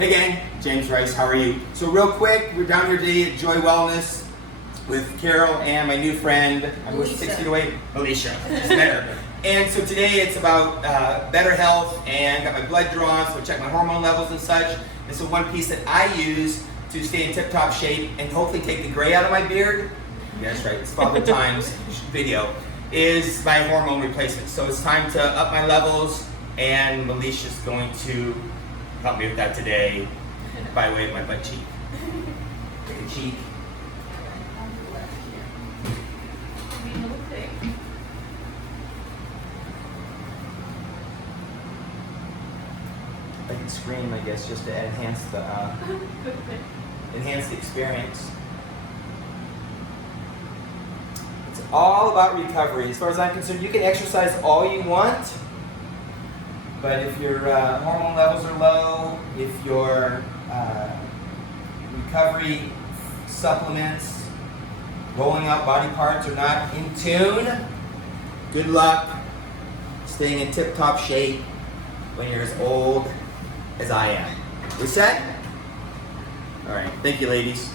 Hey gang, James Rice, how are you? So real quick, we're down here today at Joy Wellness with Carol and my new friend, I was 6 feet away, Alicia, she's there. And so today it's about better health and got my blood drawn, so I check my hormone levels and such. And so one piece that I use to stay in tip-top shape and hopefully take the gray out of my beard, that's right, it's Father Time's video, is my hormone replacement. So it's time to up my levels, and Alicia's going to help me with that today by way of my butt cheek. Take a cheek. I can scream, I guess, just to enhance the experience. It's all about recovery. As far as I'm concerned, you can exercise all you want, but if your hormone levels are low, if your recovery supplements, rolling out body parts are not in tune, good luck staying in tip-top shape when you're as old as I am. We set? All right, thank you ladies.